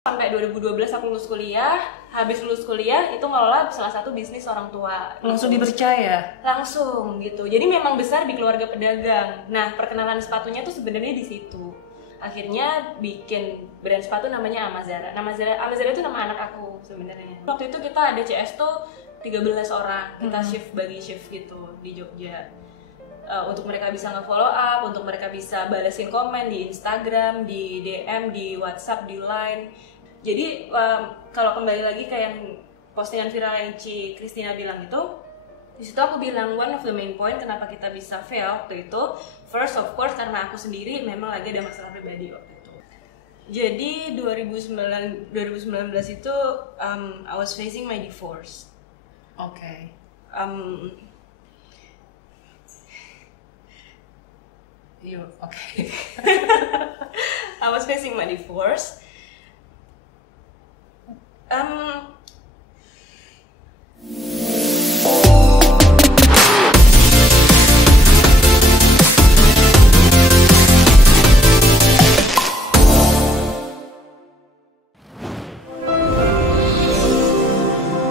Sampai 2012 aku lulus kuliah, habis lulus kuliah itu ngelola salah satu bisnis orang tua. Langsung dipercaya? Langsung gitu. Jadi memang besar di keluarga pedagang. Nah, perkenalan sepatunya tuh sebenarnya di situ. Akhirnya bikin brand sepatu namanya Amazara. Amazara itu nama anak aku sebenarnya. Waktu itu kita ada CS tuh 13 orang. Kita shift gitu di Jogja. Untuk mereka bisa nge-follow up, untuk mereka bisa balesin komen di Instagram, di DM, di WhatsApp, di Line. Jadi kalau kembali lagi kayak yang postingan viral yang Christina bilang itu, di situ aku bilang one of the main point kenapa kita bisa fail waktu itu, first of course karena aku sendiri memang lagi ada masalah pribadi waktu itu. Jadi 2019 itu I was facing my divorce. Oke. I was facing my divorce.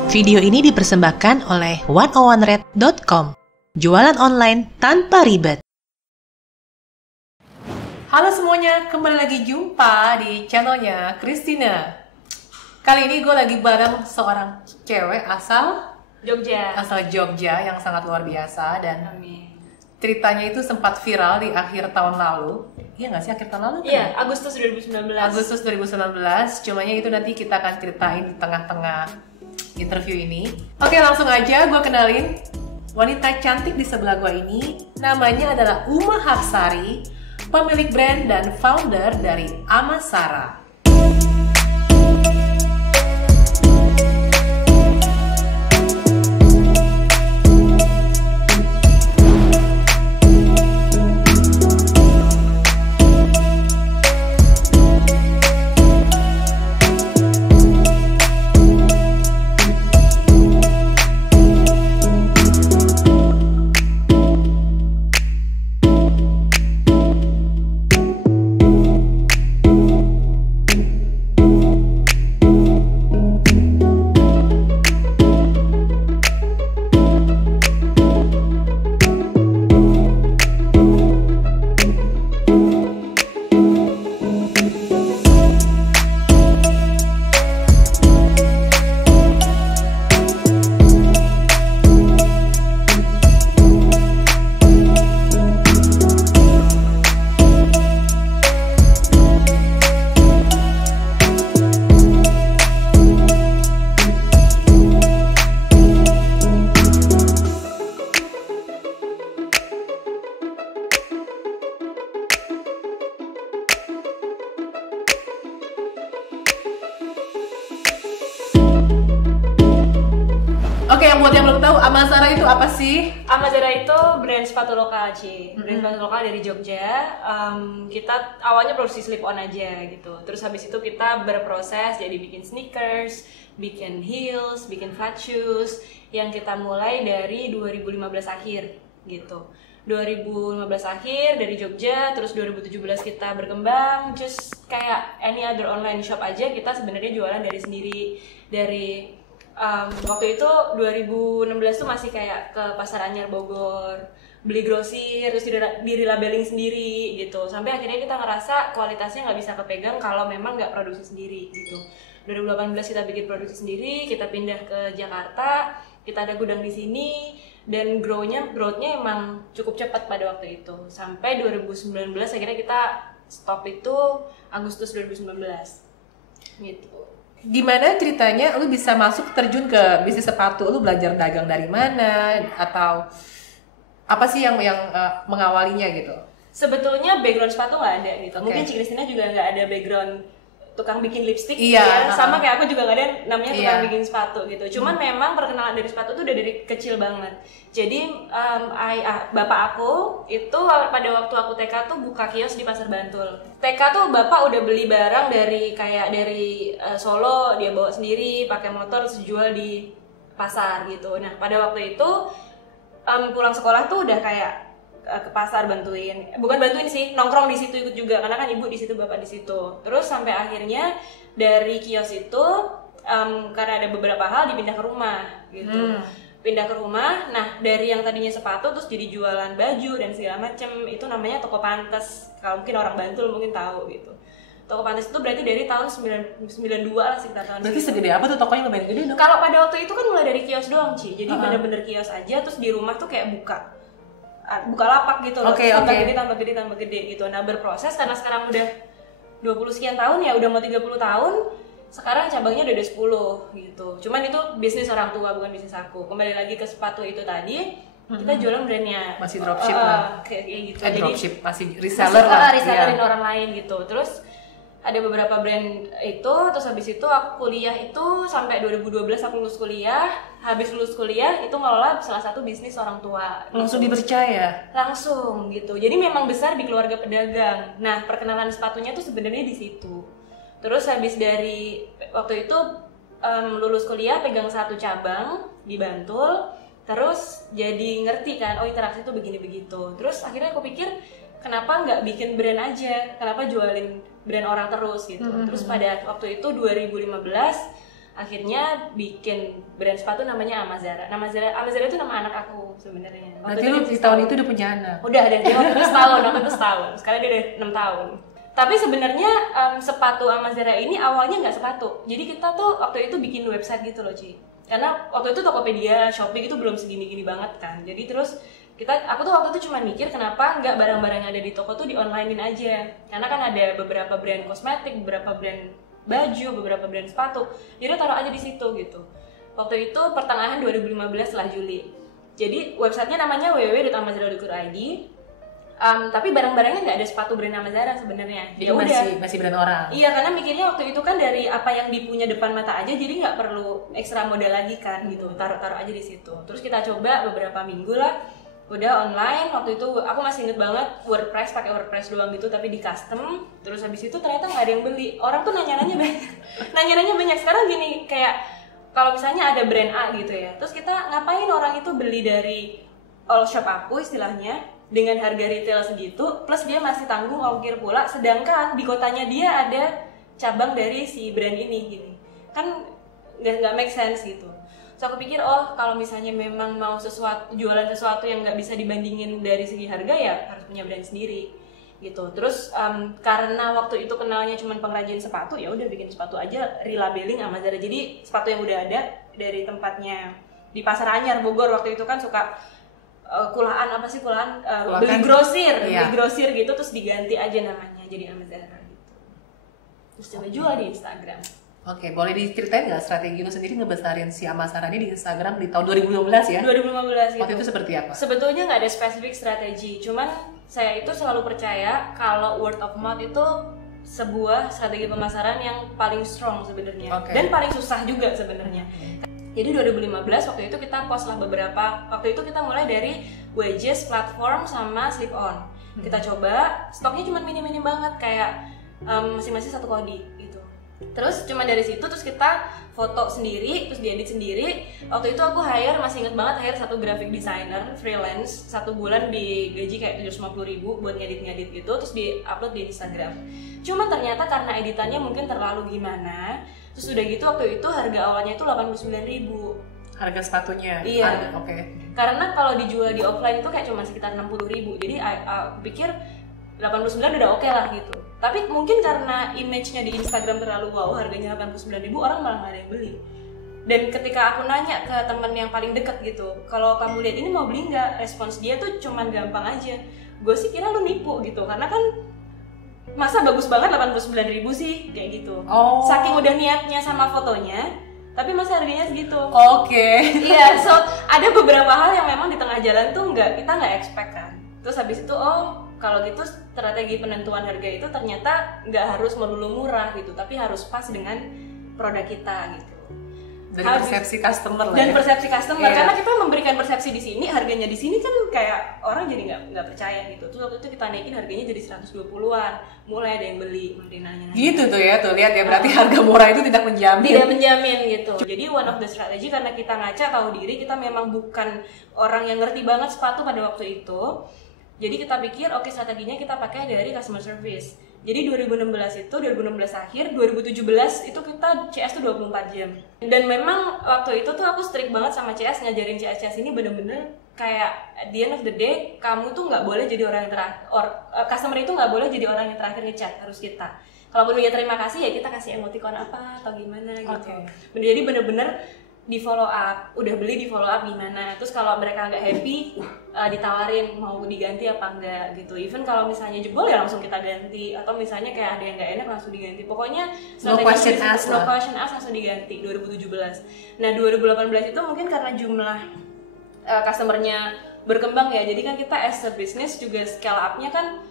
Video ini dipersembahkan oleh 101red.com. Jualan online tanpa ribet. Halo semuanya, kembali lagi jumpa di channelnya Christina. Kali ini gue lagi bareng seorang cewek asal Jogja yang sangat luar biasa. Dan ceritanya itu sempat viral di akhir tahun lalu. Iya nggak sih, akhir tahun lalu? Iya, Agustus 2019. Cumanya itu nanti kita akan ceritain di tengah-tengah interview ini. Oke, langsung aja gue kenalin wanita cantik di sebelah gue ini. Namanya adalah Uma Hapsari, pemilik brand dan founder dari Amazara. Oke, buat yang belum tahu, Amazara itu apa sih? Amazara itu brand sepatu lokal, brand sepatu lokal dari Jogja. Kita awalnya produksi slip on aja gitu. Terus habis itu kita berproses jadi bikin sneakers, bikin heels, bikin flat shoes yang kita mulai dari 2015 akhir gitu. 2015 akhir dari Jogja, terus 2017 kita berkembang, just kayak any other online shop aja kita sebenarnya jualan dari sendiri. Waktu itu 2016 tuh masih kayak ke Pasar Anyar Bogor, beli grosir, terus diri labeling sendiri gitu. Sampai akhirnya kita ngerasa kualitasnya nggak bisa kepegang kalau memang nggak produksi sendiri gitu. 2018 kita bikin produksi sendiri, kita pindah ke Jakarta, kita ada gudang di sini, dan growth-nya emang cukup cepat pada waktu itu. Sampai 2019 akhirnya kita stop itu Agustus 2019 gitu. Gimana ceritanya lu bisa masuk terjun ke bisnis sepatu? Lu belajar dagang dari mana? Atau apa sih yang mengawalinya gitu? Sebetulnya background sepatu nggak ada gitu. Mungkin Christina juga nggak ada background tukang bikin lipstick ya. Sama kayak aku juga nggak ada namanya tukang bikin sepatu gitu. Cuman memang perkenalan dari sepatu tuh udah dari kecil banget. Jadi bapak aku itu pada waktu aku TK tuh buka kios di Pasar Bantul. TK tuh bapak udah beli barang dari Solo, dia bawa sendiri pakai motor terus jual di pasar gitu. Nah pada waktu itu pulang sekolah tuh udah kayak ke pasar bantuin sih, nongkrong di situ ikut juga karena kan ibu di situ bapak di situ. Terus sampai akhirnya dari kios itu karena ada beberapa hal dipindah ke rumah gitu. Pindah ke rumah, nah dari yang tadinya sepatu terus jadi jualan baju dan segala macem, itu namanya Toko Pantes. Kalau mungkin orang Bantul mungkin tahu gitu. Toko Pantes itu berarti dari tahun 92 lah, sekitar tahun. Berarti segede apa tuh tokonya, lumayan gede dong? Kalau pada waktu itu kan mulai dari kios doang, Ci. Jadi bener-bener kios aja, terus di rumah tuh kayak buka lapak gitu loh. Tambah gede gitu. Nah berproses karena sekarang udah 20 sekian tahun ya, udah mau 30 tahun. Sekarang cabangnya udah ada 10 gitu. Cuman itu bisnis orang tua, bukan bisnis aku. Kembali lagi ke sepatu itu tadi, kita jualan brandnya. Masih dropship lah. Kayak gitu. Jadi dropship, masih reseller lah. Resellerin orang lain gitu. Terus ada beberapa brand itu, terus habis itu aku kuliah itu sampai 2012 aku lulus kuliah. Habis lulus kuliah itu ngelola salah satu bisnis orang tua. Langsung dipercaya? Langsung gitu. Jadi memang besar di keluarga pedagang. Nah perkenalan sepatunya tuh sebenarnya di situ. Terus habis dari waktu itu lulus kuliah pegang satu cabang di Bantul. Terus jadi ngerti kan, oh interaksi tuh begini begitu. Terus akhirnya aku pikir kenapa nggak bikin brand aja? Kenapa jualin brand orang terus gitu? Terus pada waktu itu 2015 akhirnya bikin brand sepatu namanya Amazara. Amazara itu nama anak aku sebenarnya. Berarti lu di tahun itu udah punya anak? Udah ada, dia waktu itu setahun. Sekarang dia udah 6 tahun. Tapi sebenarnya sepatu Amazara ini awalnya nggak sepatu. Jadi kita tuh waktu itu bikin website gitu loh, Ci. Karena waktu itu Tokopedia, Shopee itu belum segini-gini banget kan. Jadi terus aku tuh waktu itu cuma mikir kenapa nggak barang-barang yang ada di toko tuh di onlinein aja. Karena kan ada beberapa brand kosmetik, beberapa brand baju, beberapa brand sepatu, jadi taruh aja di situ gitu. Waktu itu pertengahan 2015 setelah Juli. Jadi websitenya namanya www.amazara.co.id. Tapi barang-barangnya nggak ada sepatu brand Amazara sebenarnya. Ya udah. Masih brand orang. Iya, karena mikirnya waktu itu kan dari apa yang dipunya depan mata aja, jadi nggak perlu ekstra modal lagi kan gitu. Taruh aja di situ. Terus kita coba beberapa minggu lah. Udah online, waktu itu aku masih inget banget pakai WordPress doang gitu, tapi di custom. Terus habis itu ternyata nggak ada yang beli. Orang tuh nanya-nanya banyak. Sekarang gini, kayak kalau misalnya ada brand A gitu ya, terus kita ngapain orang itu beli dari all shop aku istilahnya dengan harga retail segitu, plus dia masih tanggung ongkir pula, sedangkan di kotanya dia ada cabang dari si brand ini gini. Kan nggak make sense gitu. So aku pikir, kalau misalnya memang mau jualan sesuatu yang nggak bisa dibandingin dari segi harga, ya harus punya brand sendiri gitu. Terus karena waktu itu kenalnya cuma pengrajin sepatu, ya udah bikin sepatu aja, relabeling Amazara. Jadi sepatu yang udah ada dari tempatnya di Pasar Anyar Bogor waktu itu kan suka beli grosir gitu, terus diganti aja namanya jadi Amazara gitu. Terus coba jual di Instagram. Oke, boleh diceritain nggak strategi lu sendiri ngebesarin si Amazara ini di Instagram di tahun 2015 ya? 2015 gitu. Waktu itu seperti apa? Sebetulnya nggak ada spesifik strategi, cuman saya itu selalu percaya kalau word of mouth itu sebuah strategi pemasaran yang paling strong sebenarnya, dan paling susah juga sebenarnya. Jadi 2015 waktu itu kita post lah beberapa, waktu itu kita mulai dari wedges, platform, sama slip on. Kita coba, stoknya cuma minim-minim banget, kayak masing-masing 1 kodi gitu. Terus cuma dari situ terus kita foto sendiri, terus diedit sendiri. Waktu itu aku masih inget banget satu graphic designer freelance 1 bulan digaji kayak 750.000 buat ngedit gitu, terus di-upload di Instagram. Cuma ternyata karena editannya mungkin terlalu gimana, terus udah gitu waktu itu harga awalnya itu 89.000 harga sepatunya. Iya. Oke. Karena kalau dijual di offline itu kayak cuma sekitar 60.000. Jadi aku pikir 89 udah oke lah gitu. Tapi mungkin karena image-nya di Instagram terlalu wow, harganya 89.000, orang malah nggak ada yang beli. Dan ketika aku nanya ke temen yang paling deket gitu, kalau kamu lihat ini mau beli nggak? Respons dia tuh cuman gampang aja. Gue sih kira lu nipu gitu, karena kan masa bagus banget 89.000 sih kayak gitu. Saking udah niatnya sama fotonya, tapi masa harganya segitu. Iya, so ada beberapa hal yang memang di tengah jalan tuh kita nggak expect kan. Terus habis itu kalau gitu strategi penentuan harga itu ternyata nggak harus melulu murah gitu, tapi harus pas dengan produk kita gitu. Dari persepsi customer lah. Dan persepsi customer, karena kita memberikan persepsi di sini, harganya di sini kan kayak orang jadi nggak percaya gitu. Terus waktu itu kita naikin harganya jadi 120-an, mulai ada yang beli, mulai nanya-nanya. Gitu tuh ya, tuh lihat ya, berarti harga murah itu tidak menjamin. Tidak menjamin gitu. Jadi one of the strategy karena kita ngaca tahu diri, kita memang bukan orang yang ngerti banget sepatu pada waktu itu. Jadi kita pikir strateginya kita pakai dari customer service. Jadi 2016 akhir, 2017 itu kita CS tuh 24 jam. Dan memang waktu itu tuh aku strict banget sama CS, ngajarin CS ini bener-bener kayak at the end of the day, kamu tuh nggak boleh jadi orang yang terakhir, customer itu nggak boleh jadi orang yang terakhir ngechat, harus kita. Kalaupun dia terima kasih ya kita kasih emoticon apa atau gimana gitu. Jadi bener-bener di follow up, udah beli di follow up gimana, terus kalau mereka nggak happy ditawarin mau diganti apa enggak gitu. Even kalau misalnya jebol ya langsung kita ganti, atau misalnya kayak ada yang nggak enak langsung diganti. Pokoknya no question ask langsung diganti 2017. Nah 2018 itu mungkin karena jumlah customernya berkembang ya, jadi kan kita as a business juga scale up-nya kan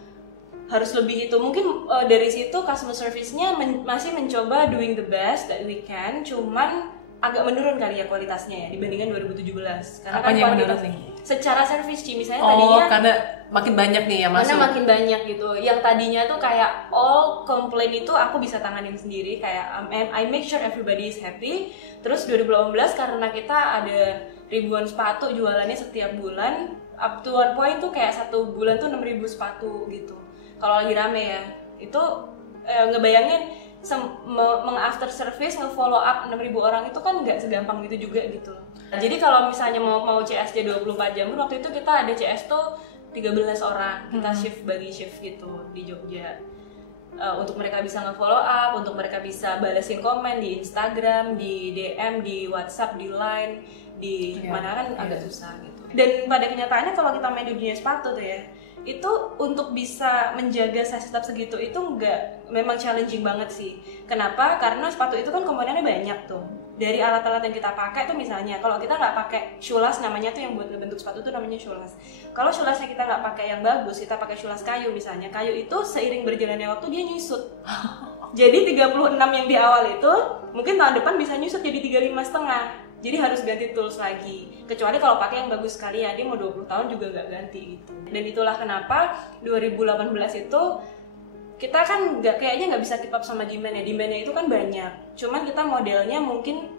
harus lebih itu. Mungkin dari situ customer service-nya masih mencoba doing the best that we can, cuman agak menurun kali ya kualitasnya ya dibandingkan 2017. Karena apa kan yang menurun nih? Secara service misalnya tadinya karena makin banyak nih yang masuk. Karena makin banyak gitu. Yang tadinya tuh kayak all complaint itu aku bisa tanganin sendiri, kayak I make sure everybody is happy. Terus 2018 karena kita ada ribuan sepatu jualannya setiap bulan, up to one point tuh kayak satu bulan tuh 6.000 sepatu gitu. Kalau lagi rame ya, itu ngebayangin meng-after service, nge-follow up 6.000 orang itu kan nggak segampang gitu juga gitu. Jadi kalau misalnya mau CSJ 24 jam, waktu itu kita ada CS tuh 13 orang, kita bagi shift gitu di Jogja. Untuk mereka bisa nge-follow up, untuk mereka bisa balesin komen di Instagram, di DM, di WhatsApp, di Line, di mana kan agak susah gitu. Dan pada kenyataannya kalau kita main di dunia sepatu tuh ya, itu untuk bisa menjaga size tetap segitu itu memang challenging banget sih. Kenapa? Karena sepatu itu kan komponennya banyak tuh. Dari alat-alat yang kita pakai tuh misalnya, kalau kita nggak pakai shoelace, namanya tuh yang buat ngebentuk sepatu tuh namanya shoelace. Kalau shoelace-nya kita nggak pakai yang bagus, kita pakai shoelace kayu misalnya, kayu itu seiring berjalannya waktu dia nyusut. Jadi 36 yang di awal itu mungkin tahun depan bisa nyusut jadi 35,5. Jadi harus ganti tools lagi. Kecuali kalau pakai yang bagus sekali ya, dia mau 20 tahun juga nggak ganti gitu. Dan itulah kenapa 2018 itu kita kan kayaknya nggak bisa keep up sama demand-nya. Demand-nya itu kan banyak. Cuman kita modelnya mungkin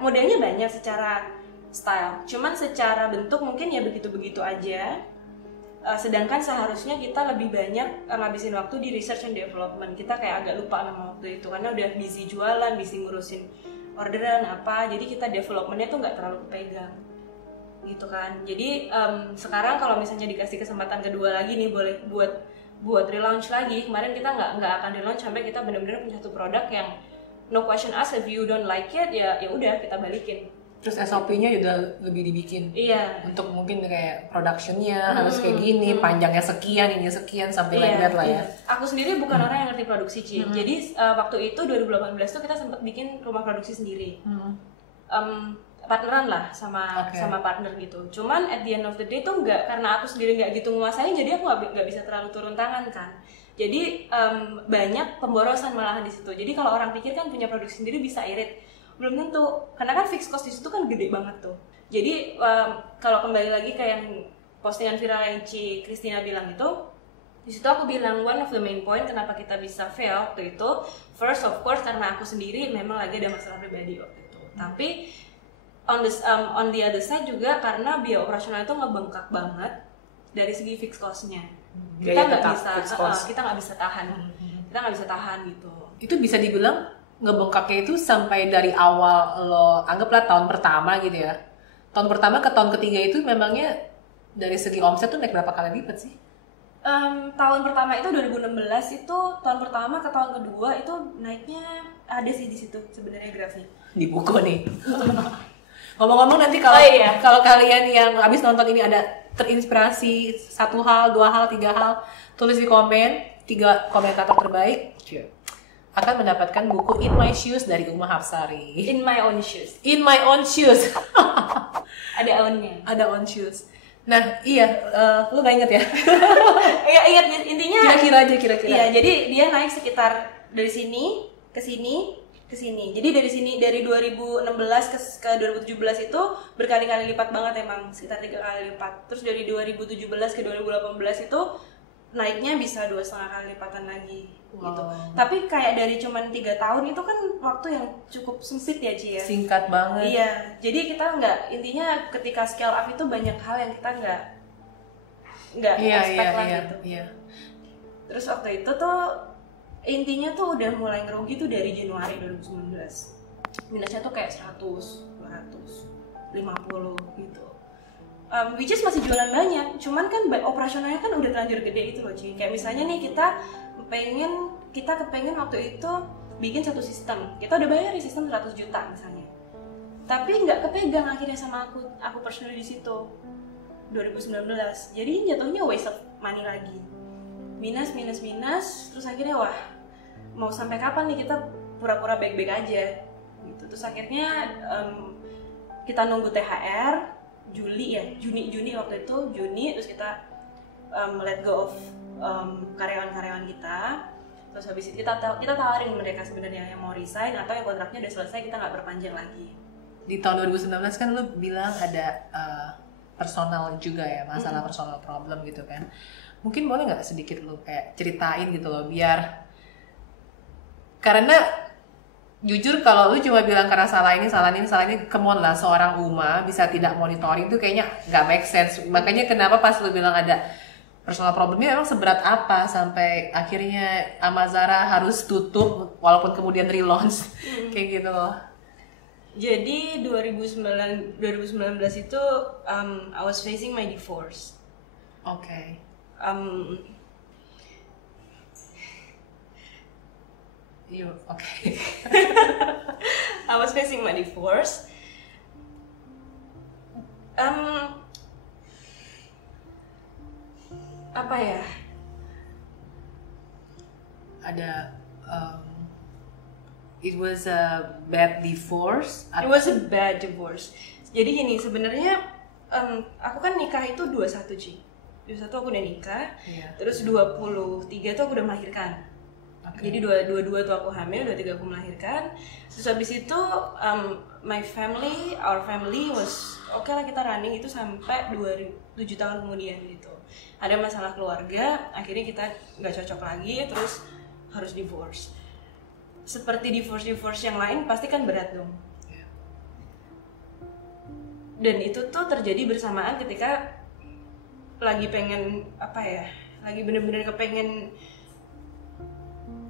modelnya banyak secara style. Cuman secara bentuk mungkin ya begitu-begitu aja. Sedangkan seharusnya kita lebih banyak ngabisin waktu di research and development. Kita kayak agak lupa sama waktu itu karena udah busy jualan, busy ngurusin orderan apa, jadi kita developmentnya tuh nggak terlalu kepegang gitu kan. Jadi sekarang kalau misalnya dikasih kesempatan kedua lagi nih, boleh buat relaunch lagi. Kemarin kita nggak akan relaunch sampai kita benar-benar punya satu produk yang no question asked, if you don't like it ya udah kita balikin. Terus SOP-nya juga lebih dibikin. Iya. Untuk mungkin kayak production-nya harus kayak gini, panjangnya sekian, ini sekian, sampai like that lah ya. Aku sendiri bukan orang yang ngerti produksi, Ci. Jadi waktu itu 2018 tuh kita sempat bikin rumah produksi sendiri. Partneran lah sama partner gitu. Cuman at the end of the day tuh karena aku sendiri nggak gitu nguasain, jadi aku nggak bisa terlalu turun tangan kan. Jadi banyak pemborosan malahan di situ. Jadi kalau orang pikir kan punya produksi sendiri bisa irit, belum tentu, karena kan fixed cost di situ kan gede banget tuh. Jadi kalau kembali lagi kayak yang postingan viral yang Christina bilang itu, di situ aku bilang one of the main point kenapa kita bisa fail waktu itu, first of course karena aku sendiri memang lagi ada masalah pribadi waktu itu. Tapi on the other side juga karena biaya operasional itu ngebengkak banget dari segi fixed cost-nya. Kita nggak bisa tahan gitu. Itu bisa dibilang ngebengkaknya itu sampai dari awal lo anggaplah tahun pertama gitu ya. Tahun pertama ke tahun ketiga itu memangnya dari segi omset tuh naik berapa kali lipat sih? Tahun pertama itu 2016 itu, tahun pertama ke tahun kedua itu naiknya ada sih di situ sebenarnya grafnya. Di buku nih. Ngomong-ngomong nanti kalau kalian yang habis nonton ini ada terinspirasi satu hal, dua hal, tiga hal, tulis di komen, 3 komentator terbaik akan mendapatkan buku In My Shoes dari Uma Hapsari. In My Own Shoes. In My Own Shoes. Ada ownnya. Ada own shoes. Nah, lu nggak inget ya? Iya, ingat intinya. Kira-kira. Iya, jadi dia naik sekitar dari sini ke sini ke sini. Jadi dari 2016 ke 2017 itu berkali-kali lipat banget emang, sekitar 3 kali lipat. Terus dari 2017 ke 2018 itu naiknya bisa 2,5 kali lipatan lagi gitu. Tapi kayak dari cuman 3 tahun itu kan waktu yang cukup sempit ya, Ci ya. Singkat banget. Iya. Jadi kita intinya ketika scale up itu banyak hal yang kita nggak expect lah gitu. Iya. Terus waktu itu tuh intinya tuh udah mulai ngerugi tuh dari Januari 2019. Minusnya tuh kayak 100, 200, 50 gitu. Which is masih jualan banyak, cuman kan operasionalnya kan udah terlanjur gede itu loh Ci. Kayak misalnya nih kita kepengen waktu itu bikin satu sistem, kita udah bayar di sistem 100 juta misalnya, tapi nggak kepegang akhirnya sama aku personally di situ 2019. Jadi jatuhnya waste of money lagi, minus, terus akhirnya wah mau sampai kapan nih kita pura-pura baik-baik aja gitu. Terus akhirnya kita nunggu THR Juni waktu itu, terus kita let go of karyawan-karyawan kita. Terus habis itu kita tawarin mereka sebenarnya yang mau resign atau yang kontraknya udah selesai kita nggak perpanjang lagi. Di tahun 2019 kan lu bilang ada personal juga ya, masalah personal problem gitu kan. Mungkin boleh nggak sedikit lu kayak ceritain gitu loh, biar, karena jujur kalau lu cuma bilang karena salah ini, come on lah, seorang Uma bisa tidak monitoring tuh kayaknya nggak make sense. Makanya kenapa pas lu bilang ada personal problemnya memang seberat apa sampai akhirnya Amazara harus tutup walaupun kemudian relaunch kayak gitu loh. Jadi 2019 itu I was facing my divorce. Oke. I was facing my divorce. Apa ya? Ada it was a bad divorce. It was a bad divorce. Jadi gini, sebenarnya aku kan nikah itu 21 Ci. 21 aku udah nikah. Yeah. Terus 23 tuh aku udah melahirkan. Okay. Jadi 22 tuh aku hamil, 23 aku melahirkan. Terus habis itu our family was oke lah, kita running itu sampai 7 tahun kemudian gitu. Ada masalah keluarga, akhirnya kita nggak cocok lagi, terus harus divorce. Seperti divorce yang lain pasti kan berat dong. Yeah. Dan itu tuh terjadi bersamaan ketika lagi pengen lagi bener-bener kepengen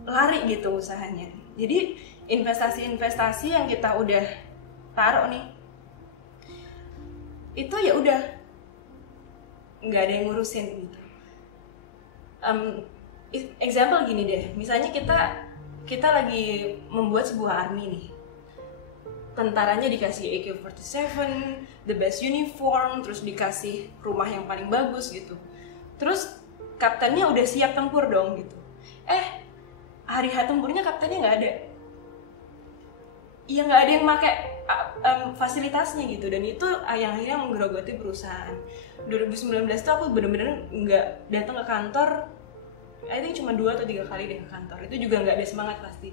lari gitu usahanya. Jadi investasi yang kita udah taruh nih, itu ya udah nggak ada yang ngurusin gitu. Example gini deh, misalnya kita lagi membuat sebuah army nih, tentaranya dikasih AK-47, the best uniform, terus dikasih rumah yang paling bagus gitu, terus kaptennya udah siap tempur dong gitu. Hari tempurnya kaptennya nggak ada, ya nggak ada yang pakai fasilitasnya gitu, dan itu yang akhirnya menggerogoti perusahaan. 2019 tuh aku bener-bener nggak datang ke kantor, I think cuma 2 atau 3 kali deh ke kantor, itu juga nggak ada semangat pasti,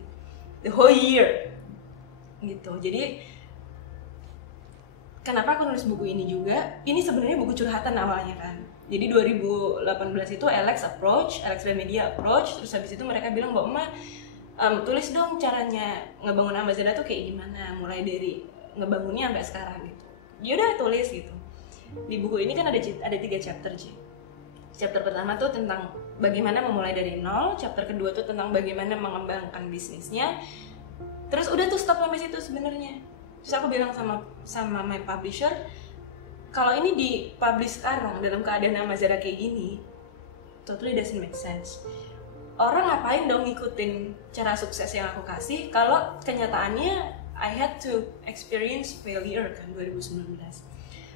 the whole year gitu. Jadi kenapa aku nulis buku ini juga, ini sebenarnya buku curhatan awalnya kan. Jadi 2018 itu Alex dan media approach, terus habis itu mereka bilang, Mbak Uma, tulis dong caranya ngebangun Amazara tuh kayak gimana, mulai dari ngebangunnya sampai sekarang gitu. Yaudah tulis gitu. Di buku ini kan ada 3 chapter Ci. Chapter pertama tuh tentang bagaimana memulai dari nol, chapter kedua tuh tentang bagaimana mengembangkan bisnisnya. Terus udah tuh stop sampai situ sebenarnya. Terus aku bilang sama my publisher, kalau ini di-publish sekarang dalam keadaan Amazara kayak gini, totally doesn't make sense. Orang ngapain dong ngikutin cara sukses yang aku kasih kalau kenyataannya I had to experience failure kan 2019.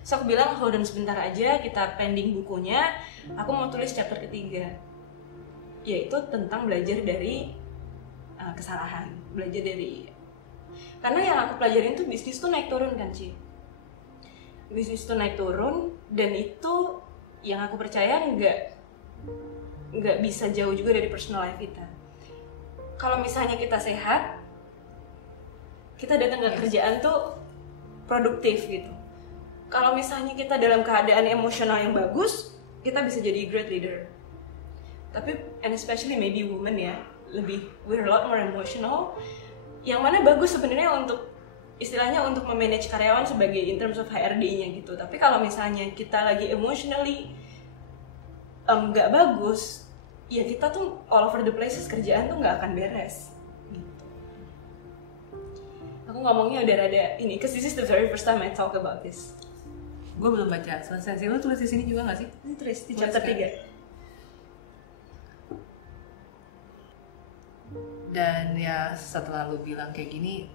So aku bilang hold on sebentar aja, kita pending bukunya, aku mau tulis chapter ketiga, yaitu tentang belajar dari kesalahan, karena yang aku pelajarin tuh bisnis tuh naik turun kan Ci. Bisnis tuh naik turun, dan itu yang aku percaya nggak bisa jauh juga dari personal life kita. Kalau misalnya kita sehat, kita datang ke kerjaan tuh produktif gitu. Kalau misalnya kita dalam keadaan emosional yang bagus, kita bisa jadi great leader. Tapi and especially maybe women ya, we're a lot more emotional. Yang mana bagus sebenarnya untuk istilahnya untuk memanage karyawan sebagai in terms of HRD-nya gitu. Tapi kalau misalnya kita lagi emotionally nggak bagus, ya kita tuh all over the places, kerjaan tuh nggak akan beres gitu. Aku ngomongnya udah rada ini, cause this is the very first time I talk about this. Gue belum baca selesai sih. Lo tulis di sini juga nggak sih? Ini tulis di chapter 3. Dan ya setelah lu bilang kayak gini,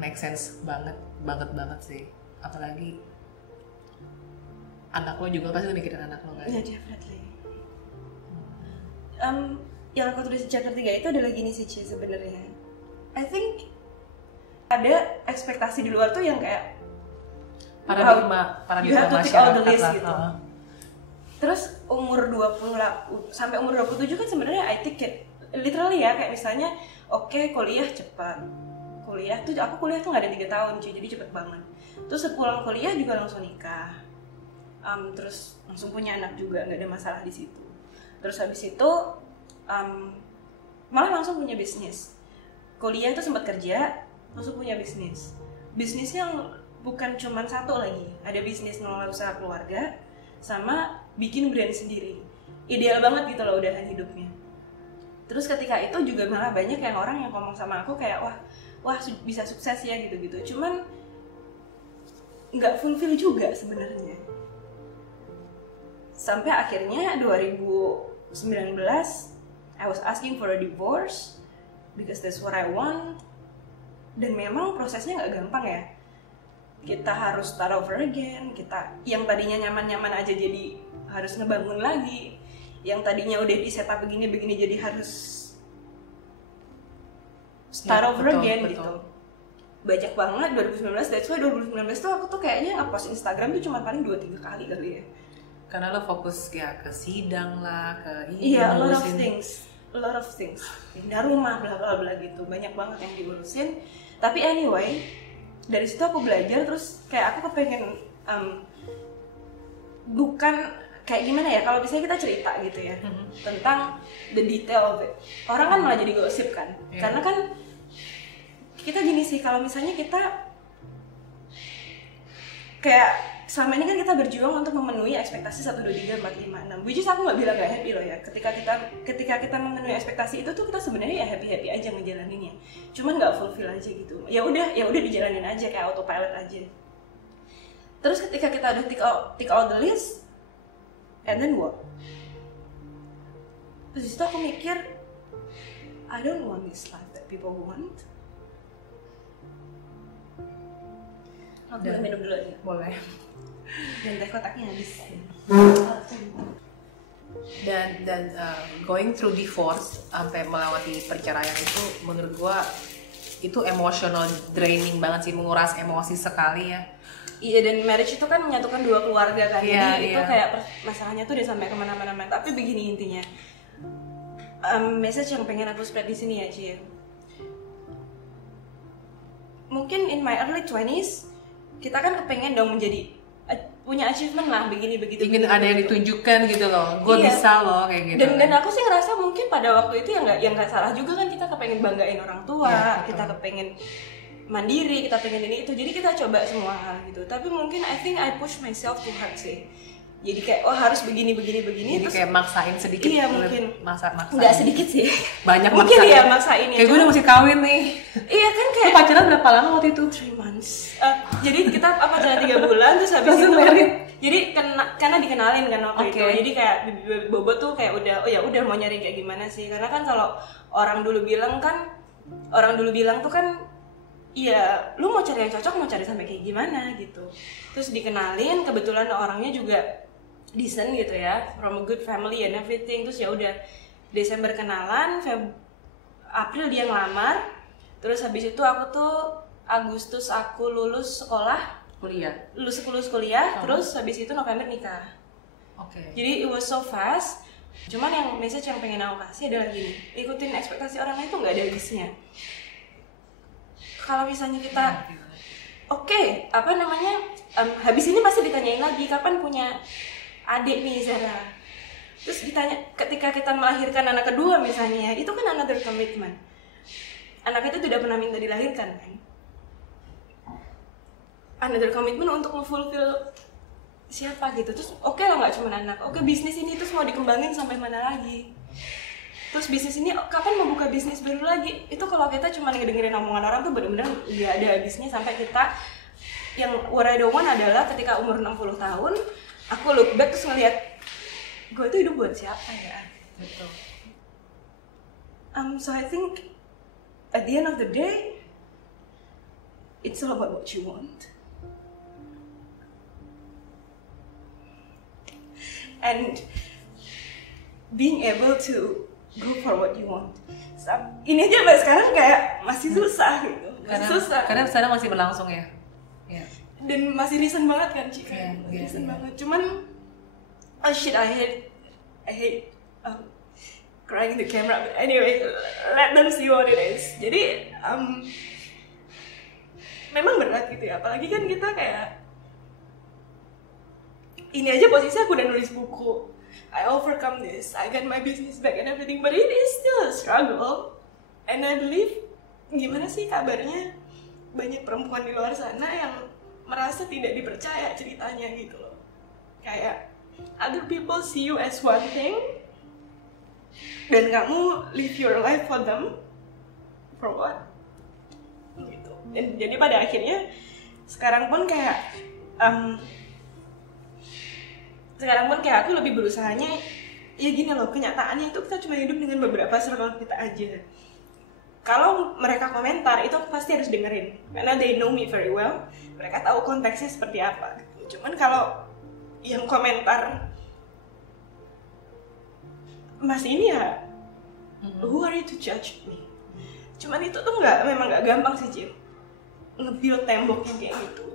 make sense banget sih. Apalagi anak lo juga pasti mikirin anak lo kan? Yeah, definitely. Yang aku tulis di chapter 3 itu adalah gini sih Ci sebenarnya. I think ada ekspektasi di luar tuh yang kayak paradigma you have to tick all the list lah. gitu. Terus umur 20 sampai umur 27 kan sebenarnya I think literally ya, kayak misalnya kuliah cepat. Kuliah tuh nggak ada 3 tahun cuy, jadi cepet banget. Terus sepulang kuliah juga langsung nikah. Terus langsung punya anak juga, nggak ada masalah di situ. Terus habis itu malah langsung punya bisnis. Kuliah tuh sempat kerja, langsung punya bisnis. Bisnisnya bukan cuma satu lagi, ada bisnis ngelola usaha keluarga sama bikin brand sendiri. Ideal banget gitu loh udahan hidupnya. Terus ketika itu juga malah banyak yang orang yang ngomong sama aku kayak wah bisa sukses ya gitu-gitu. Cuman nggak fulfill juga sebenarnya. Sampai akhirnya 2019 I was asking for a divorce because that's what I want. Dan memang prosesnya nggak gampang ya. Kita harus start over again. Kita yang tadinya nyaman-nyaman aja jadi harus ngebangun lagi. Yang tadinya udah di setup begini jadi harus start over again gitu. Banyak banget 2019. That's why 2019 tuh aku tuh kayaknya nge-post Instagram tuh cuma paling 2-3 kali ya. Karena lo fokus ya ke sidang lah, ke ini. Iya, a lot of things. Pindah rumah, bla bla bla gitu. Banyak banget yang diurusin. Tapi anyway, dari situ aku belajar, terus kayak aku kepengen bukan kayak gimana ya, kalau misalnya kita cerita gitu ya tentang the detail of it, orang kan malah jadi gosip kan. Karena kan kita gini sih, kalau misalnya kita kayak selama ini kan kita berjuang untuk memenuhi ekspektasi 1, 2, 3, 4, 5, 6. Which is aku nggak bilang nggak happy loh ya. Ketika kita memenuhi ekspektasi itu tuh kita sebenarnya ya happy aja ngejalaninnya. Cuman nggak fulfill aja gitu. Ya udah dijalanin aja kayak autopilot aja. Terus ketika kita udah tick all the list, and then what? Terus disitu aku mikir, I don't want this life that people want. Aku boleh minum dulu aja? Boleh. Dan teh kotaknya habis. Dan going through divorce sampai melewati perceraian itu menurut gua itu emotional draining banget sih, menguras emosi sekali ya. Iya, dan marriage itu kan menyatukan 2 keluarga kan. Jadi itu kayak masalahnya tuh udah sampai kemana-mana. Tapi begini intinya, message yang pengen aku spread di sini ya Ci. Mungkin in my early 20s kita kan kepengen dong punya achievement lah, begitu. Ingin ada yang ditunjukkan gitu loh, gue bisa loh kayak gitu. Dan aku sih ngerasa mungkin pada waktu itu yang nggak salah juga kan, kita kepengen banggain orang tua, kita kepengen mandiri, kita pengen ini itu, jadi kita coba semua hal gitu. Tapi mungkin I think I push myself too hard sih. Jadi kayak harus begini. Jadi terus kayak maksain sedikit. Iya mungkin. Maksain. Nggak sedikit sih. Banyak mungkin maksain. Iya maksain ya. Kayak gue udah mesti kawin nih. Iya kan kayak. Lu pacaran berapa lama waktu itu? 3 months. Jadi kita pacaran 3 bulan terus habis itu. Jadi karena dikenalin kan waktu itu. Jadi kayak Bobo tuh kayak udah mau nyari kayak gimana sih? Karena kan kalau orang dulu bilang tuh kan, iya, lu mau cari yang cocok, mau cari sampai kayak gimana gitu. Terus dikenalin, kebetulan orangnya juga decent gitu ya, from a good family and everything. Terus ya udah Desember kenalan, April dia ngelamar. Terus habis itu aku tuh Agustus aku lulus kuliah. Lulus kuliah, terus habis itu November nikah. Jadi it was so fast. Cuman yang message yang pengen aku kasih adalah gini, ikutin ekspektasi orang lain itu nggak ada habisnya. Kalau misalnya kita habis ini pasti ditanyain lagi kapan punya adik nih Zara. Terus ditanya ketika kita melahirkan anak kedua misalnya, itu kan another commitment. Anak itu tidak pernah minta dilahirkan kan. Another commitment untuk memfulfill siapa gitu. Terus oke lah nggak cuma anak, oke bisnis ini terus mau dikembangin sampai mana lagi, terus bisnis ini kapan mau buka bisnis baru lagi. Itu kalau kita cuma ngedengerin omongan orang tuh benar-benar nggak ada habisnya. Sampai kita yang what I don't want adalah ketika umur 60 tahun aku look back terus ngeliat gue tuh hidup buat siapa ya. Betul. So I think at the end of the day it's all about what you want. And being able to go for what you want. Ini aja sampai sekarang kayak masih susah gitu. Karena sekarang masih berlangsung ya. Yeah. Dan masih recent banget kan Cika. Recent banget. Cuman oh shit, I hate crying in the camera. But anyway, let them see what it is. Jadi memang berat gitu ya. Apalagi kan kita kayak ini aja posisi aku udah nulis buku, I overcome this, I got my business back and everything, but it is still a struggle. And I believe, gimana sih kabarnya banyak perempuan di luar sana yang merasa tidak dipercaya ceritanya gitu loh. Kayak other people see you as one thing, dan kamu live your life for them, for what? Gitu. Dan jadi pada akhirnya sekarang pun kayak aku lebih berusahanya ya gini loh, kenyataannya itu kita cuma hidup dengan beberapa circle kita aja. Kalau mereka komentar itu pasti harus dengerin karena they know me very well, mereka tahu konteksnya seperti apa. Cuman kalau yang komentar mas ini ya who are you to judge me. Cuman itu tuh memang nggak gampang sih Jim, nge-build tembok yang kayak gitu.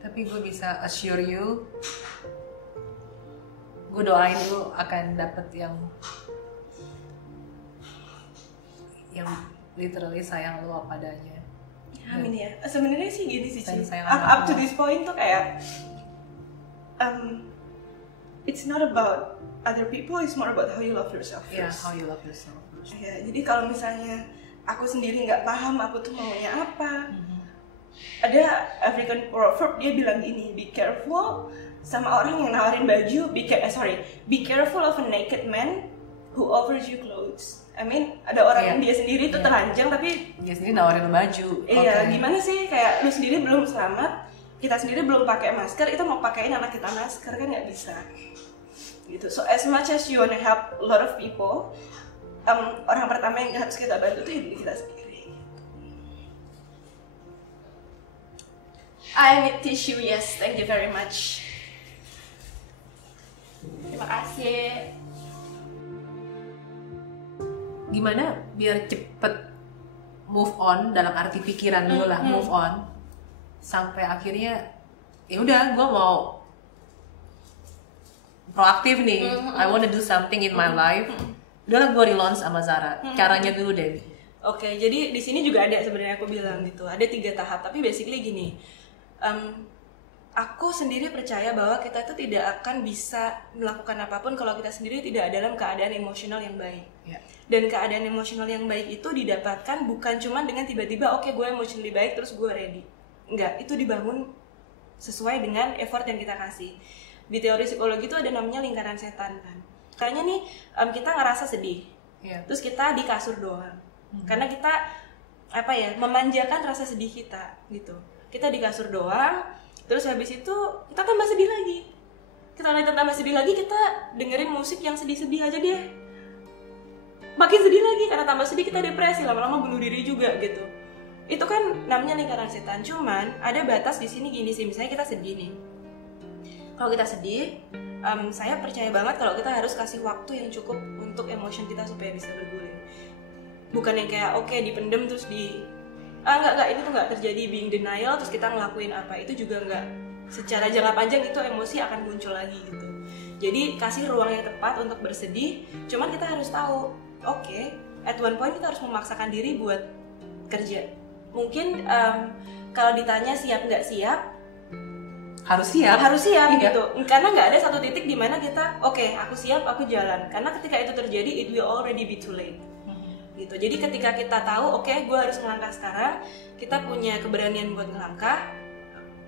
Tapi gue bisa assure you, gue doain lu akan dapet yang literally sayang lu apa adanya. Amin ya. Sebenarnya sih gini sih Cim, up to this point tuh kayak it's not about other people, it's more about how you love yourself first. Yeah, how you love yourself first. Ya, jadi kalau misalnya aku sendiri nggak paham aku tuh maunya apa, ada African proverb dia bilang gini, be careful sama orang yang nawarin baju, be careful of a naked man who offers you clothes. I mean, ada orang yang dia sendiri tuh telanjang tapi dia sendiri nawarin baju. Iya, gimana sih, kayak lu sendiri belum selamat, kita sendiri belum pakai masker, itu mau pakein anak kita masker kan nggak bisa. Gitu. So as much as you wanna help a lot of people, orang pertama yang harus kita bantu tuh diri kita sendiri. I need tissue, yes, thank you very much. Terima kasih. Gimana biar cepet move on, dalam arti pikiran dulu lah, move on sampai akhirnya ya udah gue mau proaktif nih, I wanna do something in my life. Udahlah gue relaunch Amazara. Caranya dulu deh. Oke, jadi di sini juga ada sebenarnya aku bilang gitu, ada 3 tahap, tapi basically gini. Aku sendiri percaya bahwa kita itu tidak akan bisa melakukan apapun kalau kita sendiri tidak dalam keadaan emosional yang baik. Dan keadaan emosional yang baik itu didapatkan bukan cuma dengan tiba-tiba oke, gue emotionally baik terus gue ready. Enggak, itu dibangun sesuai dengan effort yang kita kasih. Di teori psikologi itu ada namanya lingkaran setan kan. Kayaknya nih kita ngerasa sedih, terus kita di kasur doang. Karena kita memanjakan rasa sedih kita gitu. Kita di kasur doang, terus habis itu kita tambah sedih lagi. Kita tambah sedih lagi, kita dengerin musik yang sedih-sedih aja deh. Makin sedih lagi, karena tambah sedih kita depresi, lama-lama bunuh diri juga gitu. Itu kan namanya lingkaran setan. Cuman ada batas di sini gini sih, misalnya kita sedih nih. Kalau kita sedih, saya percaya banget kalau kita harus kasih waktu yang cukup untuk emotion kita supaya bisa bergulir. Bukan yang kayak oke, dipendem terus enggak, ini tuh nggak terjadi, being denial terus kita ngelakuin apa, itu juga nggak, secara jangka panjang itu emosi akan muncul lagi gitu. Jadi kasih ruang yang tepat untuk bersedih, cuman kita harus tahu, oke, at one point kita harus memaksakan diri buat kerja. Mungkin kalau ditanya siap nggak siap, harus siap gitu. Karena nggak ada satu titik di mana kita oke, aku siap, aku jalan. Karena ketika itu terjadi, it will already be too late. gitu. Jadi ketika kita tahu oke, gue harus melangkah sekarang, kita punya keberanian buat melangkah,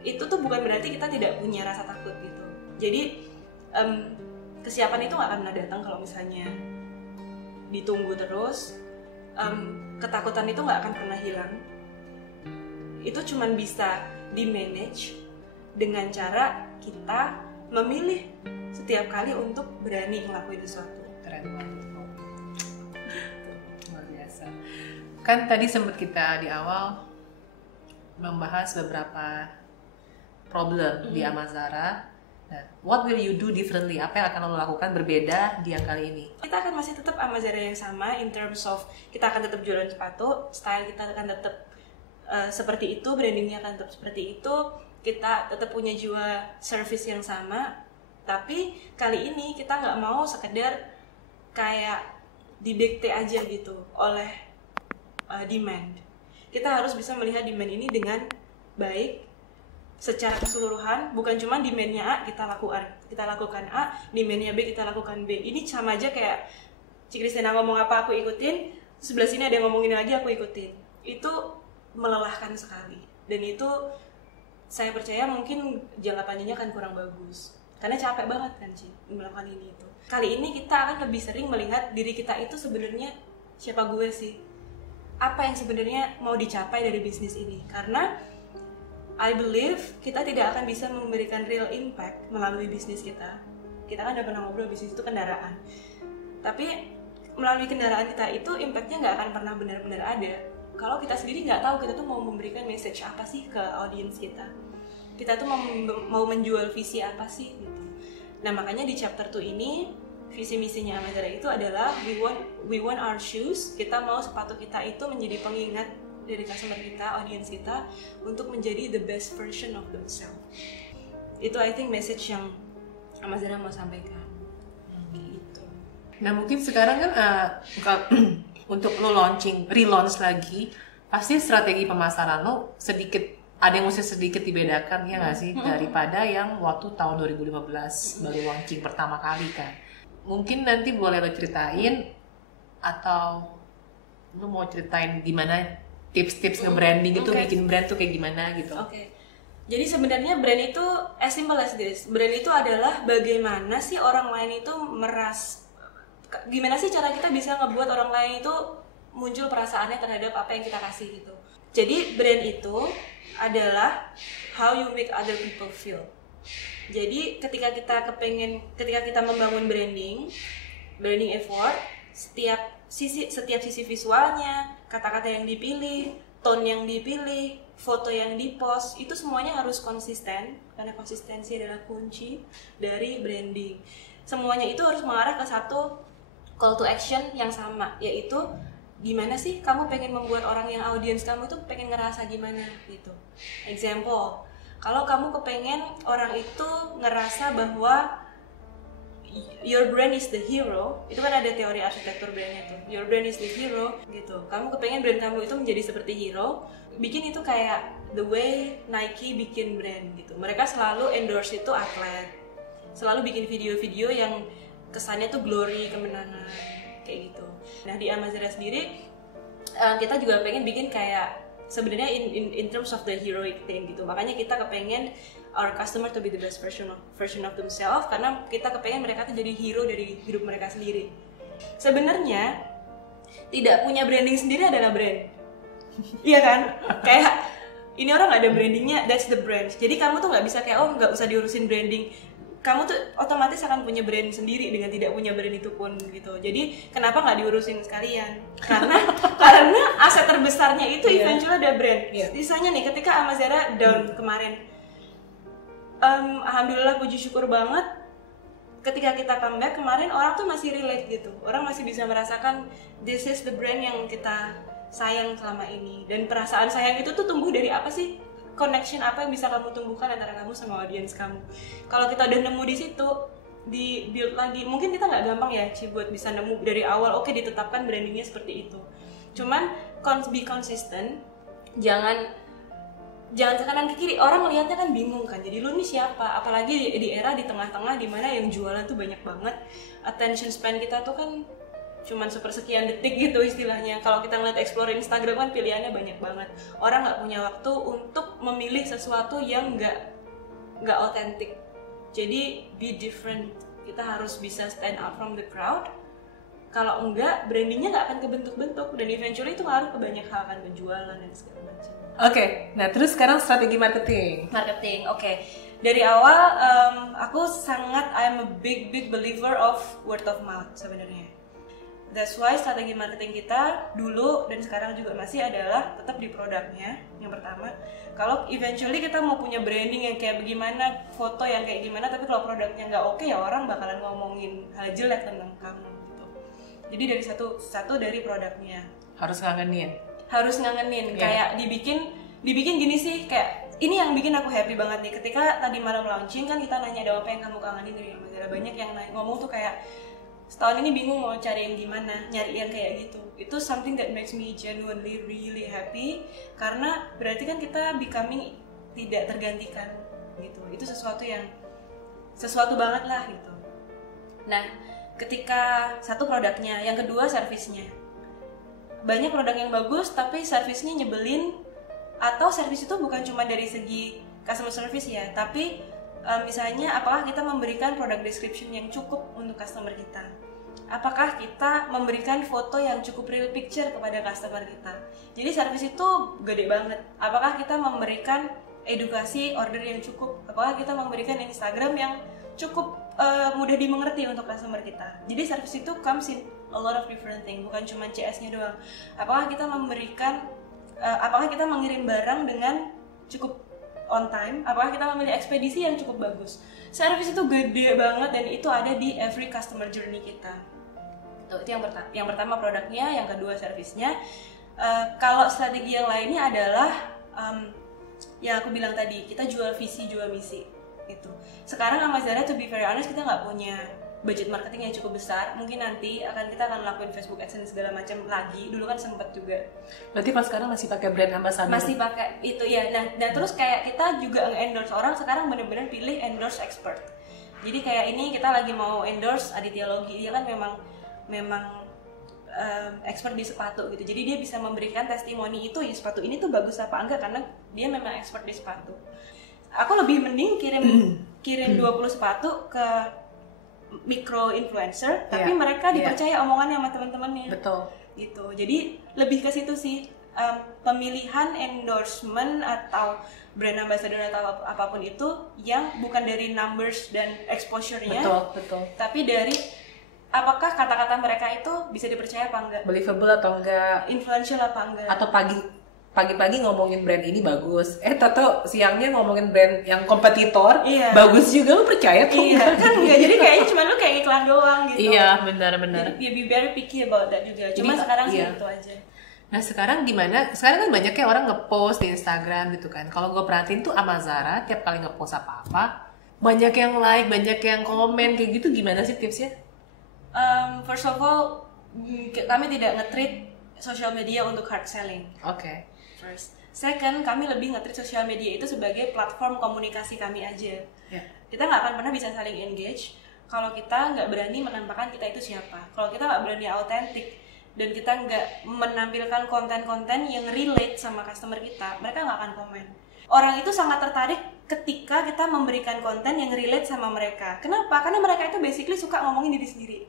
itu tuh bukan berarti kita tidak punya rasa takut gitu. Jadi kesiapan itu nggak akan pernah datang kalau misalnya ditunggu terus. Ketakutan itu nggak akan pernah hilang. Itu cuman bisa di manage dengan cara kita memilih setiap kali untuk berani ngelakuin sesuatu. Keren banget. Luar biasa. Kan tadi sempat kita di awal membahas beberapa problem di Amazara. Nah, what will you do differently? Apa yang akan lo lakukan berbeda di yang kali ini? Kita akan masih tetap Amazara yang sama in terms of kita akan tetap jualan sepatu, style kita akan tetap seperti itu, brandingnya akan tetap seperti itu, kita tetap punya jiwa service yang sama. Tapi kali ini kita nggak mau sekedar kayak didikte aja gitu oleh demand. Kita harus bisa melihat demand ini dengan baik secara keseluruhan, bukan cuma demand-nya A kita lakukan A, demand-nya B kita lakukan B. Ini sama aja kayak Ci Kristina ngomong apa aku ikutin, sebelah sini ada yang ngomongin lagi aku ikutin. Itu melelahkan sekali. Dan itu saya percaya mungkin jangka panjangnya akan kurang bagus. Karena capek banget kan Ci melakukan ini itu. Kali ini kita akan lebih sering melihat diri kita itu sebenarnya siapa gue sih? Apa yang sebenarnya mau dicapai dari bisnis ini? Karena I believe kita tidak akan bisa memberikan real impact melalui bisnis kita. Kita kan udah pernah ngobrol bisnis itu kendaraan. Tapi melalui kendaraan kita itu impactnya nggak akan pernah benar-benar ada. Kalau kita sendiri nggak tahu kita tuh mau memberikan message apa sih ke audience kita. Kita tuh mau menjual visi apa sih gitu. Nah makanya di chapter 2 ini visi misinya Amazara itu adalah we want our shoes. Kita mau sepatu kita itu menjadi pengingat dari customer kita, audience kita untuk menjadi the best version of themselves. Itu I think message yang Amazara mau sampaikan. Gitu. Nah mungkin sekarang kan untuk lo relaunch lagi, pasti strategi pemasaran lo ada yang mesti sedikit dibedakan ya nggak sih daripada yang waktu tahun 2015 baru launching pertama kali kan. Mungkin nanti boleh lo ceritain atau lo mau ceritain gimana tips-tips nge-branding itu bikin brand tuh kayak gimana gitu. Oke. Jadi sebenarnya brand itu as simple as this. Brand itu adalah bagaimana sih orang lain itu gimana sih cara kita bisa ngebuat orang lain itu muncul perasaannya terhadap apa yang kita kasih gitu. Jadi brand itu adalah how you make other people feel. Jadi ketika kita membangun branding effort, setiap sisi visualnya, kata-kata yang dipilih, tone yang dipilih, foto yang dipost, itu semuanya harus konsisten, karena konsistensi adalah kunci dari branding. Semuanya itu harus mengarah ke satu call to action yang sama, yaitu gimana sih kamu pengen membuat orang yang audiens kamu tuh pengen ngerasa gimana gitu. Example, kalau kamu kepengen orang itu ngerasa bahwa your brand is the hero, itu kan ada teori arsitektur brandnya tuh. Your brand is the hero, gitu. Kamu kepengen brand kamu itu menjadi seperti hero, bikin itu kayak the way Nike bikin brand gitu. Mereka selalu endorse itu atlet, selalu bikin video-video yang kesannya tuh glory, kemenangan, kayak gitu. Nah di Amazara sendiri kita juga pengen bikin kayak sebenarnya in terms of the heroic thing gitu. Makanya kita kepengen our customer to be the best version of themselves, karena kita kepengen mereka tuh jadi hero dari hidup mereka sendiri. Sebenarnya tidak punya branding sendiri adalah brand. Iya kan? Kayak ini orang nggak ada brandingnya, that's the brand. Jadi kamu tuh nggak bisa kayak nggak usah diurusin branding. Kamu tuh otomatis akan punya brand sendiri dengan tidak punya brand itu pun gitu. Jadi kenapa nggak diurusin sekalian? Karena aset terbesarnya itu eventually ada brand. Misalnya nih ketika Amazara down kemarin, alhamdulillah puji syukur banget ketika kita comeback kemarin, orang tuh masih relate gitu. Orang masih bisa merasakan this is the brand yang kita sayang selama ini. Dan perasaan sayang itu tuh tumbuh dari apa sih? Connection apa yang bisa kamu tumbuhkan antara kamu sama audience kamu. Kalau kita udah nemu di situ, di build lagi. Mungkin kita nggak gampang ya Ci buat bisa nemu dari awal, oke ditetapkan brandingnya seperti itu. Cuman be consistent, jangan ke kanan ke kiri, orang melihatnya kan bingung kan. Jadi lu nih siapa? Apalagi di era di tengah-tengah di mana yang jualan tuh banyak banget. Attention span kita tuh kan cuman sepersekian detik gitu istilahnya. Kalau kita ngeliat explore Instagram kan pilihannya banyak banget. Orang nggak punya waktu untuk memilih sesuatu yang nggak otentik. Jadi be different. Kita harus bisa stand out from the crowd. Kalau enggak, brandingnya nggak akan kebentuk-bentuk dan eventually itu ngaruh ke banyak hal, kan penjualan dan segala macam. Oke, nah terus sekarang strategi marketing. Oke. Dari awal aku I'm a big believer of word of mouth sebenarnya. That's why strategi marketing kita dulu dan sekarang juga masih adalah tetap di produknya. Yang pertama, kalau eventually kita mau punya branding yang kayak bagaimana, foto yang kayak gimana, tapi kalau produknya nggak oke ya orang bakalan ngomongin hal jelek tentang kamu gitu. Jadi dari satu dari produknya. Harus ngangenin. Yeah. Kayak dibikin gini sih, kayak ini yang bikin aku happy banget nih. Ketika tadi malam launching kan kita nanya ada apa yang kamu kangenin dari Amazara. Banyak yang ngomong tuh kayak setahun ini bingung mau cari yang gimana, nyari yang kayak gitu. Itu something that makes me genuinely really happy, karena berarti kan kita becoming tidak tergantikan gitu. Itu sesuatu banget lah gitu. Nah, ketika satu produknya, yang kedua servisnya. Banyak produk yang bagus tapi servisnya nyebelin, atau servis itu bukan cuma dari segi customer service ya, tapi misalnya apakah kita memberikan product description yang cukup untuk customer kita? Apakah kita memberikan foto yang cukup real picture kepada customer kita? Jadi service itu gede banget. Apakah kita memberikan edukasi order yang cukup? Apakah kita memberikan Instagram yang cukup mudah dimengerti untuk customer kita? Jadi service itu comes in a lot of different things, bukan cuma CS-nya doang. Apakah kita mengirim barang dengan cukup on time, apakah kita memilih ekspedisi yang cukup bagus. Service itu gede banget dan itu ada di every customer journey kita. Itu yang pertama produknya, yang kedua servisnya. Kalau strategi yang lainnya adalah yang aku bilang tadi, kita jual visi, jual misi. Itu. Sekarang Amazara, to be very honest, kita nggak punya budget marketing yang cukup besar. Mungkin nanti kita akan lakuin Facebook AdSense segala macam lagi. Dulu kan sempet juga. Berarti pas sekarang masih pakai brand ambassador? Masih pakai itu ya. Nah terus kayak kita juga endorse orang sekarang, benar-benar pilih endorse expert. Jadi kayak ini kita lagi mau endorse Aditya Logi. Dia kan memang expert di sepatu gitu. Jadi dia bisa memberikan testimoni itu ya, sepatu ini tuh bagus apa enggak, karena dia memang expert di sepatu. Aku lebih mending kirim 20 sepatu ke micro influencer, tapi mereka dipercaya omongannya sama teman-temannya. Betul. Gitu. Jadi lebih ke situ sih, pemilihan endorsement atau brand ambassador atau apapun itu yang bukan dari numbers dan exposure-nya. Betul. Tapi dari apakah kata-kata mereka itu bisa dipercaya apa enggak? Believable atau enggak? Influential apa enggak? Atau pagi-pagi ngomongin brand ini bagus, tato siangnya ngomongin brand yang kompetitor, bagus juga, lu percaya tuh? Iya, kan enggak, jadi kayaknya cuma lu kayak iklan doang gitu. Iya, benar-benar. Jadi be very picky about that juga. Cuma sekarang sih itu aja. Nah sekarang gimana? Sekarang kan banyak kayak orang ngepost di Instagram gitu kan. Kalau gue perhatiin tuh Amazara tiap kali ngepost apa-apa, banyak yang like, banyak yang komen kayak gitu. Gimana sih tipsnya? First of all, kami tidak nge-treat social media untuk hard selling. Oke. First. Second, kami lebih nge-treat social media itu sebagai platform komunikasi kami aja. Yeah. Kita nggak akan pernah bisa saling engage kalau kita nggak berani menampakkan kita itu siapa. Kalau kita nggak berani autentik dan kita nggak menampilkan konten-konten yang relate sama customer kita, mereka nggak akan komen. Orang itu sangat tertarik ketika kita memberikan konten yang relate sama mereka. Kenapa? Karena mereka itu basically suka ngomongin diri sendiri.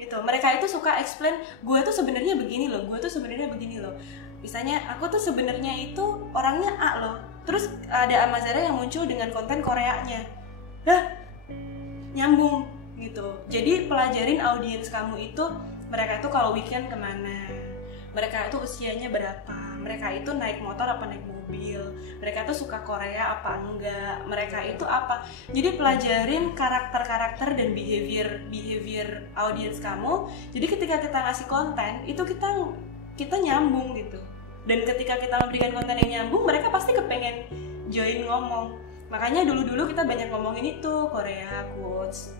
Gitu. Mereka itu suka explain, gue tuh sebenarnya begini loh, gue tuh sebenarnya begini loh. Misalnya aku tuh sebenarnya itu orangnya A loh. Terus ada Amazara yang muncul dengan konten Koreanya. Nyambung gitu. Jadi pelajarin audiens kamu itu, mereka itu kalau weekend kemana, mereka itu usianya berapa, mereka itu naik motor apa naik mobil, mereka tuh suka Korea apa enggak, mereka itu apa. Jadi pelajarin karakter-karakter dan behavior audiens kamu. Jadi ketika kita ngasih konten itu kita nyambung gitu. Dan ketika kita memberikan konten yang nyambung, mereka pasti kepengen join ngomong. Makanya dulu-dulu kita banyak ngomongin itu Korea quotes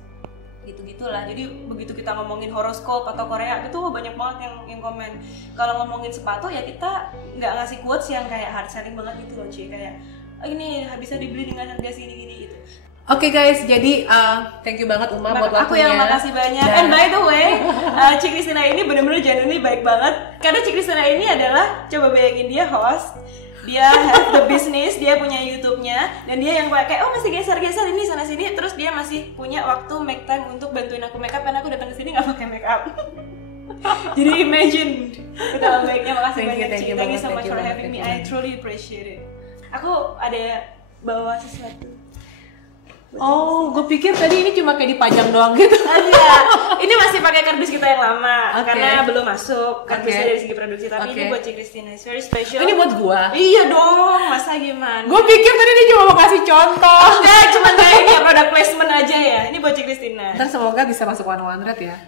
gitu-gitulah. Jadi begitu kita ngomongin horoskop atau Korea itu banyak banget yang komen. Kalau ngomongin sepatu ya kita nggak ngasih quotes yang kayak hard selling banget gitu loh, Ci. Kayak ini bisa dibeli dengan harga segini-gini gitu. Oke guys, jadi thank you banget Uma buat waktunya. Aku yang makasih banyak. And by the way, Ci Christina ini benar-benar genuinely baik banget. Karena Ci Christina ini adalah, coba bayangin, dia host, dia have the business, dia punya YouTube-nya, dan dia yang kayak masih geser-geser ini sana sini, terus dia masih punya waktu make time untuk bantuin aku make up karena aku datang ke sini nggak pakai make up. Jadi imagine betapa baiknya. Makasih banyak Ci. Thank you so much for having me. I truly appreciate it. Aku ada bawa sesuatu. Oh, gue pikir tadi ini cuma kayak dipajang doang gitu. Iya, ini masih pakai kardus kita yang lama karena belum masuk kardusnya dari segi produksi. Tapi ini buat Ci Christina, it's very special. Ini buat gua? Iya dong, masa gimana? Gue pikir tadi dia cuma mau kasih contoh. Enggak, cuma kayak ini ya, product placement aja ya. Ini buat Ci Christina. Ntar semoga bisa masuk 101 ya.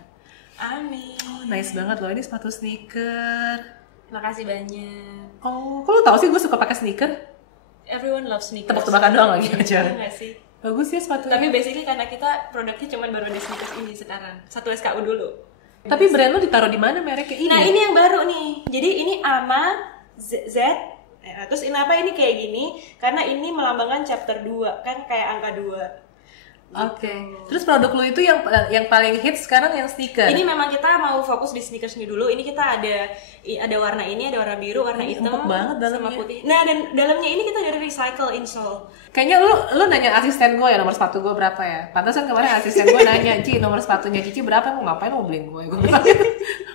Amin. Oh, nice banget loh, ini sepatu sneaker. Makasih banyak. Oh, kok lu tau sih gue suka pakai sneaker? Everyone loves sneakers. Tebak-tebakan doang lagi aja. Iya nggak sih? Bagus ya sepatunya. Tapi basically karena kita produknya cuma baru ada sneakers ini sekarang. 1 SKU dulu. Tapi brand lu ditaruh di mana mereknya ini? Nah, ini yang baru nih. Jadi ini AMA Z. Terus kenapa ini kayak gini? Karena ini melambangkan chapter 2, kan kayak angka 2. Oke. Terus produk lu itu yang paling hits sekarang yang sneaker. Ini memang kita mau fokus di sneakersnya dulu. Ini kita ada warna ini, ada warna biru, warna hitam, banget dalamnya. sama putih. Nah, dan dalamnya ini kita dari recycle insole. Kayaknya lu nanya asisten gue ya nomor sepatu gue berapa ya? Pantesan kemarin asisten gue nanya, Ci nomor sepatunya Cici berapa? Mau ngapain mau beliin gue?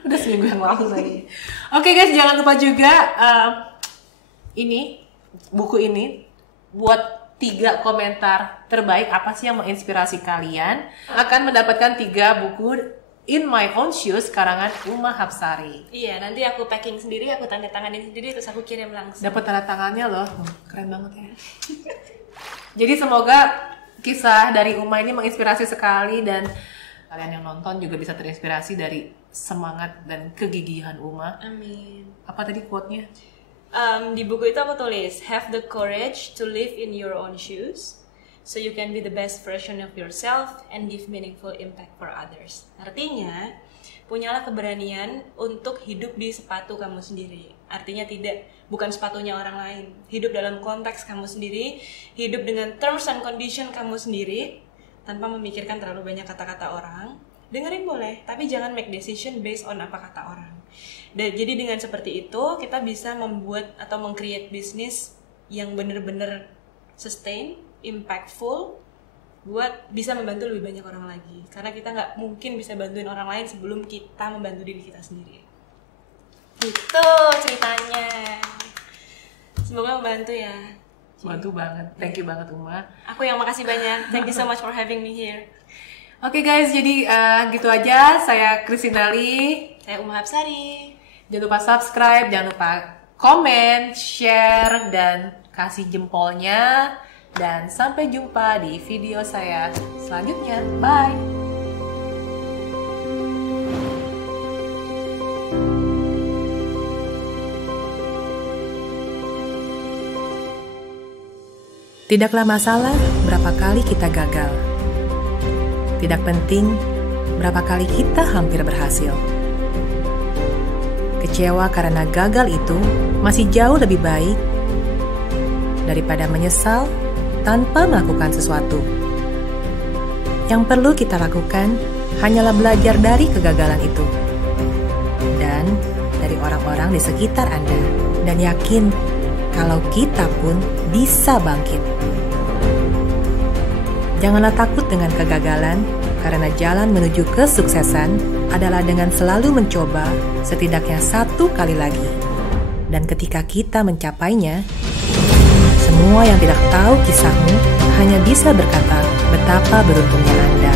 Udah seminggu yang lalu lagi. Oke guys, jangan lupa juga ini buku ini buat 3 komentar terbaik apa sih yang menginspirasi kalian akan mendapatkan 3 buku In My Own Shoes karangan Uma Hapsari. Iya, nanti aku packing sendiri, aku tanda tanganin sendiri, terus aku kirim langsung. Dapat tanda tangannya loh, keren banget ya. Jadi semoga kisah dari Uma ini menginspirasi sekali dan kalian yang nonton juga bisa terinspirasi dari semangat dan kegigihan Uma. Amin. Apa tadi quote-nya? Di buku itu aku tulis, have the courage to live in your own shoes, so you can be the best version of yourself and give meaningful impact for others. Artinya, punyalah keberanian untuk hidup di sepatu kamu sendiri. Artinya bukan sepatunya orang lain. Hidup dalam konteks kamu sendiri, hidup dengan terms and condition kamu sendiri, tanpa memikirkan terlalu banyak kata-kata orang. Dengerin boleh, tapi jangan make decision based on apa kata orang. Dan jadi dengan seperti itu kita bisa membuat atau meng-create bisnis yang benar-benar sustain, impactful, buat bisa membantu lebih banyak orang lagi. Karena kita nggak mungkin bisa bantuin orang lain sebelum kita membantu diri kita sendiri. Gitu ceritanya. Semoga membantu ya. Bantu banget, thank you banget Uma. Aku yang makasih banyak. Thank you so much for having me here. Oke guys, jadi gitu aja. Saya Christina Lee. Saya Uma Hapsari. Jangan lupa subscribe, jangan lupa komen, share, dan kasih jempolnya. Dan sampai jumpa di video saya selanjutnya. Bye! Tidaklah masalah berapa kali kita gagal. Tidak penting berapa kali kita hampir berhasil. Kecewa karena gagal itu masih jauh lebih baik daripada menyesal tanpa melakukan sesuatu. Yang perlu kita lakukan hanyalah belajar dari kegagalan itu dan dari orang-orang di sekitar Anda, dan yakin kalau kita pun bisa bangkit. Janganlah takut dengan kegagalan, karena jalan menuju kesuksesan adalah dengan selalu mencoba setidaknya 1 kali lagi. Dan ketika kita mencapainya, semua yang tidak tahu kisahmu hanya bisa berkata betapa beruntungnya Anda.